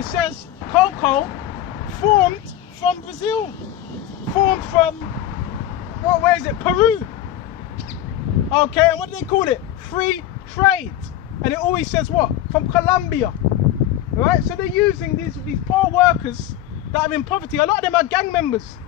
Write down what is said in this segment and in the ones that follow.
it says cocoa formed from Brazil, formed from, where is it, Peru. Okay, and what do they call it? Free trade. And it always says what? From Colombia. Right? So they're using these poor workers that are in poverty. A lot of them are gang members.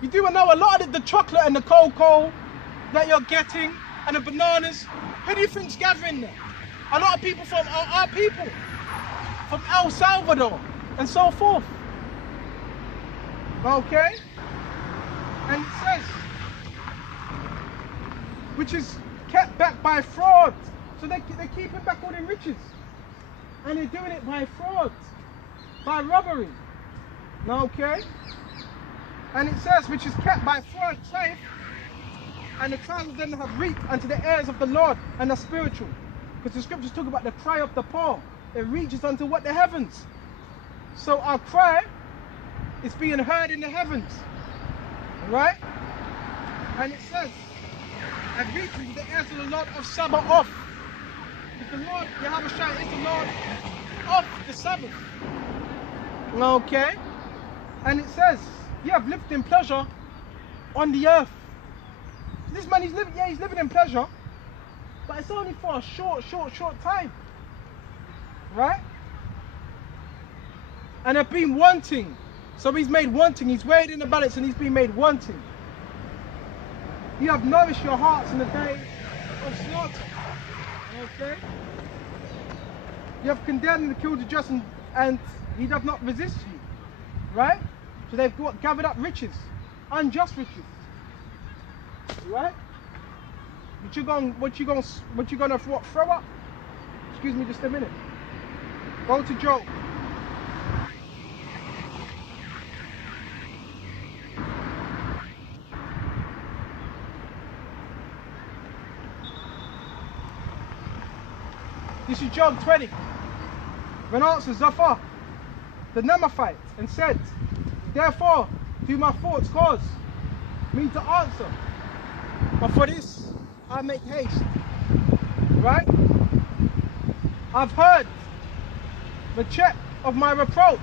You do know a lot of the chocolate and the cocoa that you're getting and the bananas, who do you think's gathering there? A lot of people from our people, from El Salvador and so forth. Okay? And it says, which is kept back by fraud. So they're keeping back all the riches. And they're doing it by fraud, by robbery. Okay? And it says, which is kept by fraud, safe, and the cries of them that have reached unto the ears of the Lord, and are spiritual. Because the scriptures talk about the cry of the poor. It reaches unto what? The heavens. So our cry is being heard in the heavens. Right? And it says, and reaches unto the ears of the Lord of Sabaoth. Because the Lord, Yahweh Shai, is the Lord of the Sabbath. Okay? And it says, you have lived in pleasure on the earth. This man, he's living in pleasure, but it's only for a short time. Right? And have been wanting. So he's made wanting. He's weighed in the balance and he's been made wanting. You have nourished your hearts in the day of slaughter. Okay? You have condemned and killed the just, and he doth not resist you. Right? So they've gathered up riches, unjust riches. Right? What you gonna throw up? Excuse me just a minute. Go to Job. This is Job 20. When answers Zophar, the Namathite, and said, therefore do my thoughts cause me to answer, but for this I make haste. Right? I've heard the check of my reproach.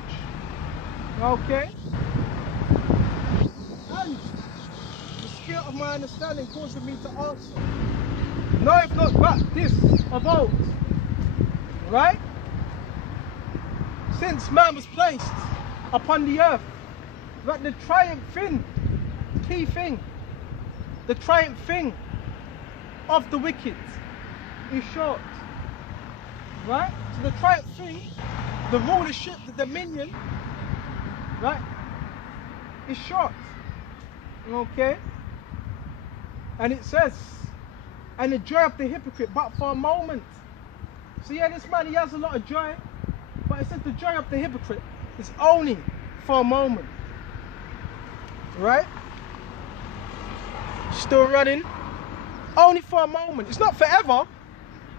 Okay? And the skill of my understanding causes me to answer. No, if not but this of old. Right? Since man was placed upon the earth, that the triumphing key thing, the triumph thing of the wicked is short. Right? So the triumph thing, the rulership, the dominion, right, is short. Okay? And it says, and the joy of the hypocrite, but for a moment. So yeah, this man, he has a lot of joy, but it says the joy of the hypocrite is only for a moment. Right? Still running. Only for a moment. It's not forever.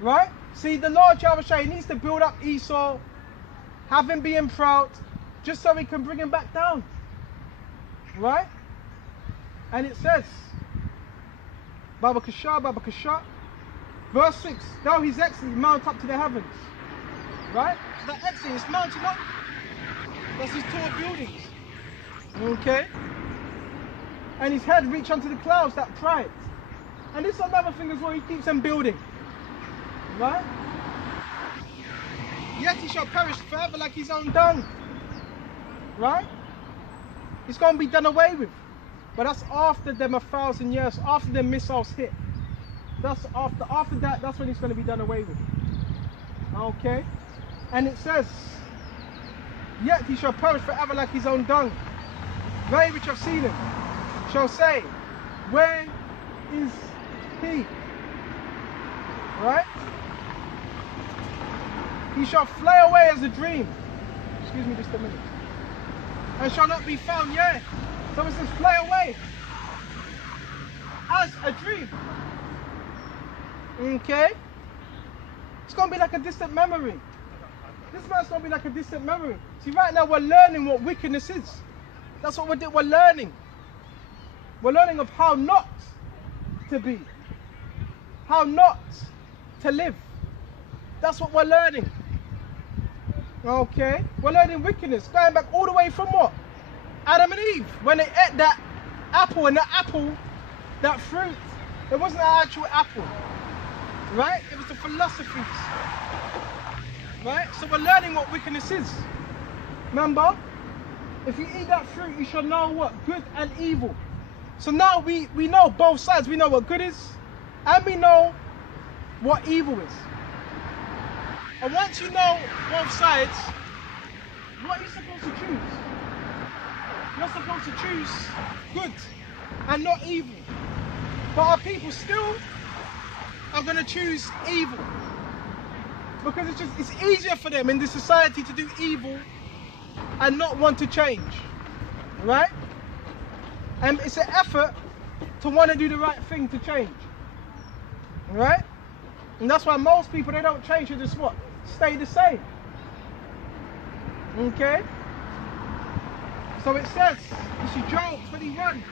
Right? See, the Lord Yahweh needs to build up Esau, have him being proud, just so he can bring him back down. Right? And it says, Baba Kasha, verse 6, though his excellency mount up to the heavens. Right? So that excellency is mounting up. That's his tall buildings. Okay? And his head reach unto the clouds, that pride. And this is another thing as well, he keeps them building. Right? Yet he shall perish forever like his own dung. Right? It's going to be done away with. But that's after them 1,000 years, after the missiles hit. That's after that, that's when it's going to be done away with. Okay? And it says, yet he shall perish forever like his own dung. They which have seen him shall say, where is he? Right? He shall fly away as a dream. Excuse me just a minute. And shall not be found yet. So it says fly away as a dream. Okay? It's going to be like a distant memory. This man's going to be like a distant memory. See, right now we're learning what wickedness is. That's what we're learning. We're learning of how not to be. How not to live. That's what we're learning. Okay? We're learning wickedness, going back all the way from what? Adam and Eve, when they ate that apple, and that fruit, it wasn't an actual apple, right? It was the philosophies, right? So we're learning what wickedness is. Remember, if you eat that fruit, you shall know what? Good and evil. So now we know both sides. We know what good is, and we know what evil is. And once you know both sides, what are you supposed to choose? You're supposed to choose good and not evil. But our people still are going to choose evil. Because it's easier for them in this society to do evil and not want to change. Right? And it's an effort to want to do the right thing to change. Right? And that's why most people, they don't change, they just what? Stay the same. Okay? So it says, this is Job 21.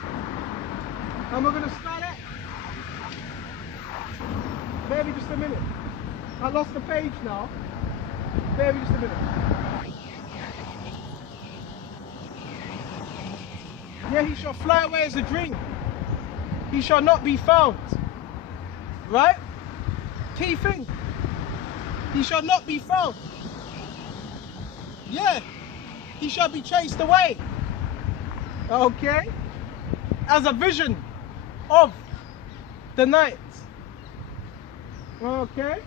And we're going to start it. Maybe just a minute. I lost the page now. Maybe just a minute. Yeah, he shall fly away as a dream. He shall not be found. Right? Key thing. He shall not be found. Yeah. He shall be chased away. Okay? As a vision of the night. Okay?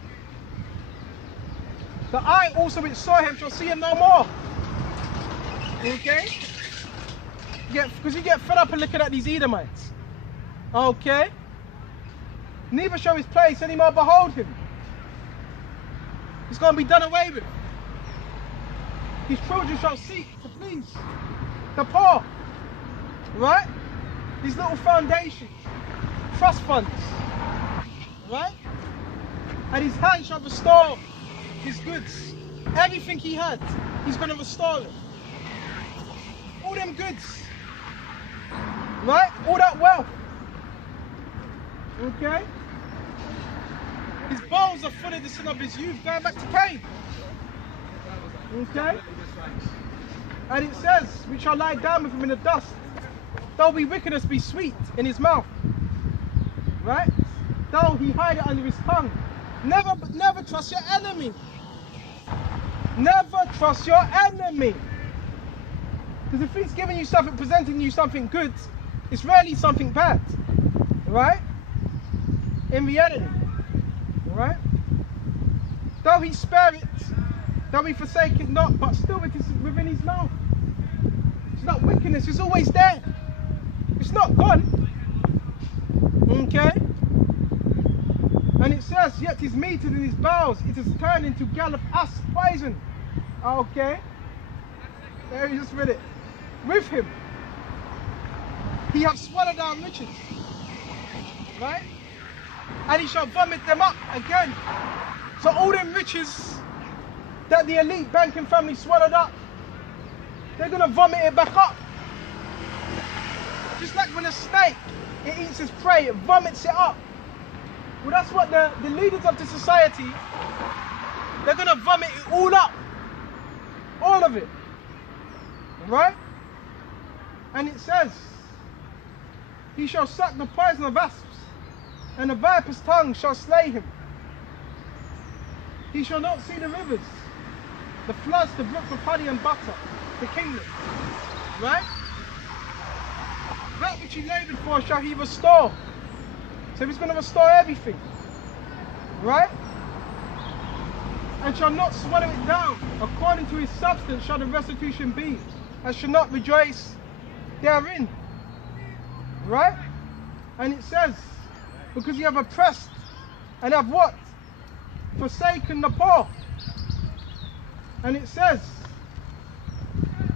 The eye also which saw him shall see him no more. Okay? Because you get fed up and looking at these Edomites. Okay? Neither shall his place any more behold him. It's going to be done away with. His children shall seek to please the poor. Right? These little foundations, trust funds. Right? And his hand shall restore his goods. Everything he had, he's going to restore it. All them goods. Right? All that wealth. Okay? His bones are full of the sin of his youth, going back to Cain. Okay? And it says, we shall lie down with him in the dust. Though be wickedness be sweet in his mouth. Right? Though he hide it under his tongue. Never trust your enemy. Never trust your enemy. Because if he's giving you something, presenting you something good, it's rarely something bad. Right? In reality. Right? Though he spare it, though he forsake it not, but still it is within his mouth. It's not wickedness, it's always there. It's not gone. Okay? And it says, yet his meat in his bowels, it is turned into gall of asp poison. Okay? There you just read it. With him, he hath swallowed down riches. Right? And he shall vomit them up again. So all them riches that the elite banking family swallowed up, they're going to vomit it back up. Just like when a snake, it eats its prey, it vomits it up. Well, that's what the leaders of the society, they're going to vomit it all up. All of it. Right? And it says, he shall suck the poison of asps, and the viper's tongue shall slay him. He shall not see the rivers, the floods, the brooks of honey and butter, the kingdom. Right? That which he labored for shall he restore. So he's going to restore everything. Right? And shall not swallow it down. According to his substance shall the restitution be, and shall not rejoice therein. Right? And it says, because you have oppressed and have what? Forsaken the poor. And it says,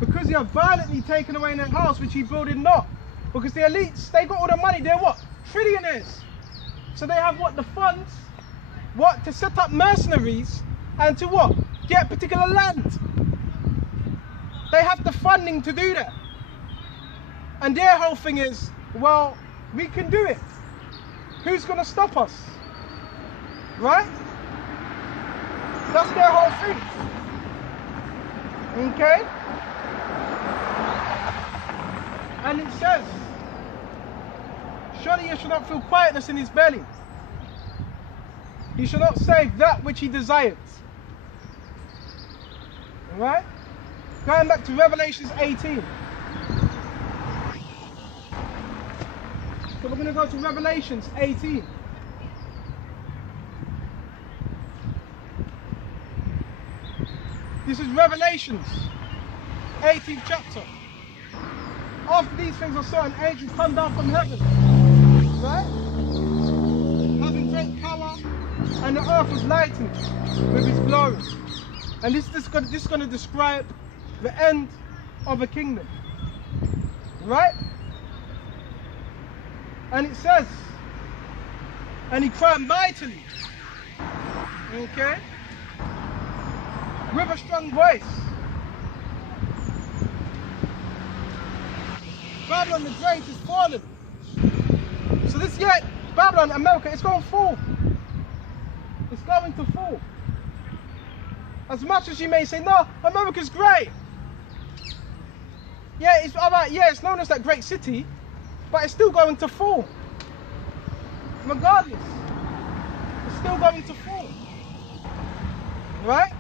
because you have violently taken away in that house which he builded not. Because the elites, they got all the money, they're what? Trillionaires. So they have what? The funds, what? To set up mercenaries and to what? Get particular land. They have the funding to do that. And their whole thing is, well, we can do it. Who's going to stop us? Right? That's their whole thing. Okay? And it says, surely he shall not feel quietness in his belly. He shall not save that which he desires. Alright? Going back to Revelations 18. So we're going to go to Revelations 18. This is Revelations 18th chapter. After these things I saw an angel come down from heaven, right? Having great power, and the earth was lightened with his glory. And this is going to describe the end of a kingdom, right? And it says, and he cried mightily, okay, with a strong voice, Babylon the Great is fallen. So this year, Babylon, America, it's going to fall. It's going to fall. As much as you may say, no, America's great. Yeah, it's alright, yeah, it's known as that great city, but it's still going to fall. Regardless, it's still going to fall. Right?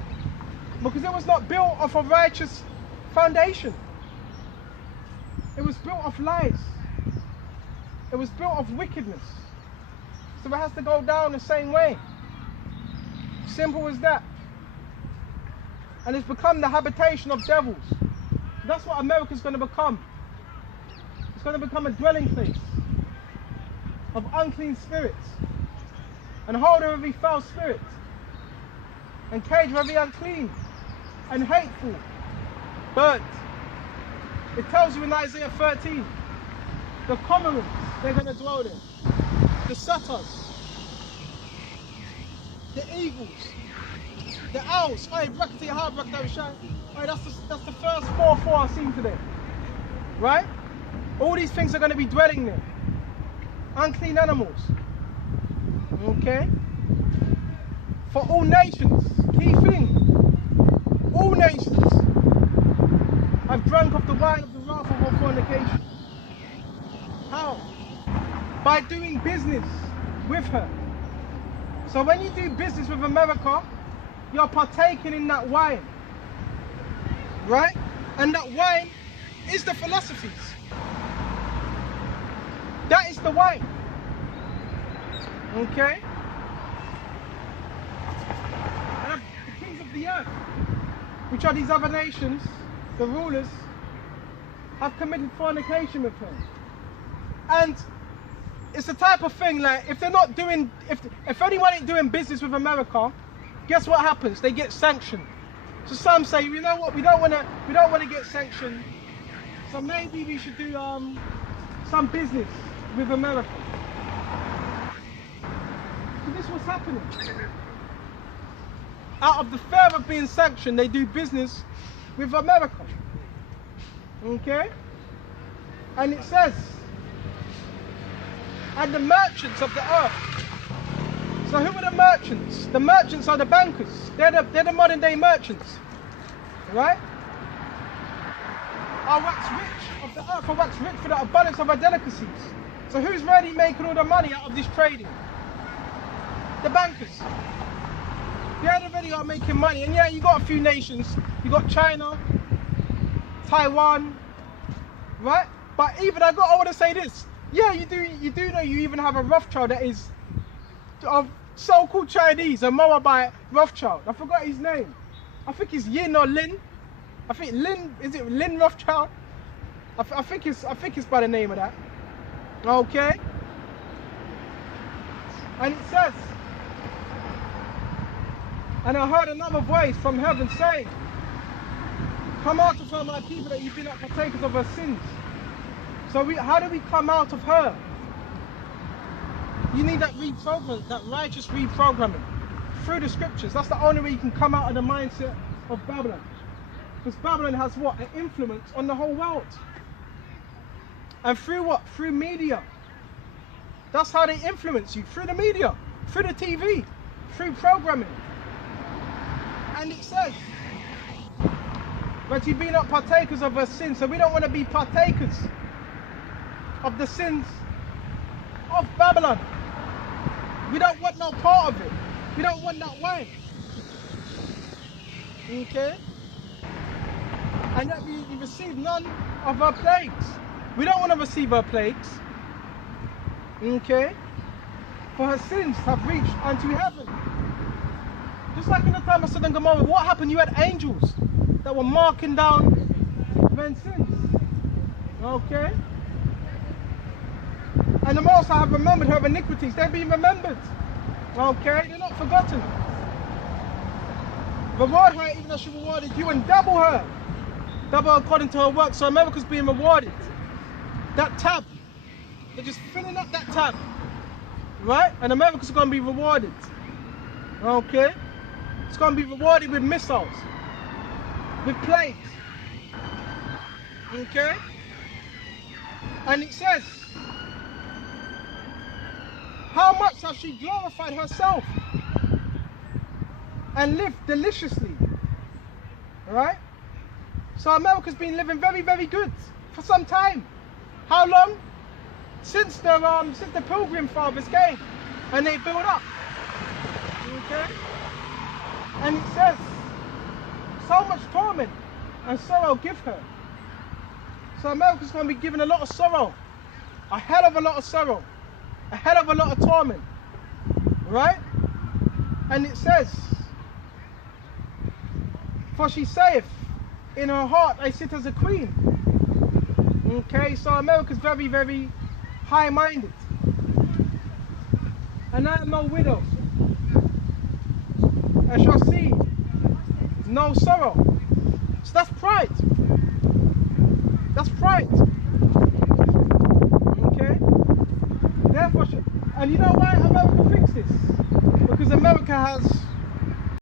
Because it was not built off a righteous foundation. It was built off lies. It was built off wickedness. So it has to go down the same way. Simple as that. And it's become the habitation of devils. That's what America's going to become. It's going to become a dwelling place of unclean spirits, and holder of every foul spirit, and cage of every unclean and hateful bird. It tells you in Isaiah 13, the cormorants, they're going to dwell there. The satyrs, the eagles, the owls. Hey, that's the first 4 I've seen today. Right? All these things are going to be dwelling there. Unclean animals. Okay? For all nations, key thing. All nations have drunk of the wine of the wrath of our fornication. How? By doing business with her. So when you do business with America, you're partaking in that wine. Right? And that wine is the philosophies. That is the wine. Okay? And the kings of the earth, which are these other nations, the rulers, have committed fornication with her. And it's the type of thing, like, if they're not doing, if anyone ain't doing business with America, guess what happens? They get sanctioned. So some say, you know what, we don't want to get sanctioned, so maybe we should do some business with America. So this was happening. Out of the fear of being sanctioned, they do business with America. Okay? And it says, and the merchants of the earth. So who are the merchants? The merchants are the bankers. They're the modern day merchants. Right? Are wax rich of the earth, are wax rich for the abundance of our delicacies. So who's really making all the money out of this trading? The bankers. They already are making money. And yeah, you got a few nations. You got China, Taiwan, right? But even I want to say this. Yeah, you do know you even have a Rothschild that is of so-called Chinese, a Moabite Rothschild. I forgot his name. I think it's Yin or Lin. I think Lin, is it Lin Rothschild? I think it's by the name of that. Okay. And it says, and I heard another voice from heaven saying, come out of her, my people, that you be not partakers of her sins. So how do we come out of her? You need that reprogramming, that righteous reprogramming through the scriptures. That's the only way you can come out of the mindset of Babylon. Because Babylon has what? An influence on the whole world. And through what? Through media. That's how they influence you. Through the media. Through the TV. Through programming. And it says, but ye be not partakers of her sins. So we don't want to be partakers of the sins of Babylon. We don't want no part of it. We don't want that wine. Okay? And yet we receive none of her plagues. We don't want to receive her plagues. Okay? For her sins have reached unto heaven. Just like in the time of Sodom and Gomorrah, what happened? You had angels that were marking down men's sins. Okay? And the Most High have remembered her iniquities. They're being remembered. Okay? They're not forgotten. Reward her even as she rewarded you, and double her. Double according to her work. So America's being rewarded. That tab. They're just filling up that tab. Right? And America's going to be rewarded. Okay? It's going to be rewarded with missiles. With plagues. Okay? And it says, how much has she glorified herself and lived deliciously? Alright? So America's been living very, very good for some time. How long? Since the Pilgrim Fathers came and they built up. Okay? And it says, so much torment and sorrow give her. So America's going to be given a lot of sorrow. A hell of a lot of sorrow. A hell of a lot of torment. Right? And it says, for she saith, in her heart I sit as a queen. Okay, so America's very, very high-minded. And I am no widow. I shall see no sorrow. So that's pride. That's pride. Okay? Therefore, and you know why America thinks this? Because America has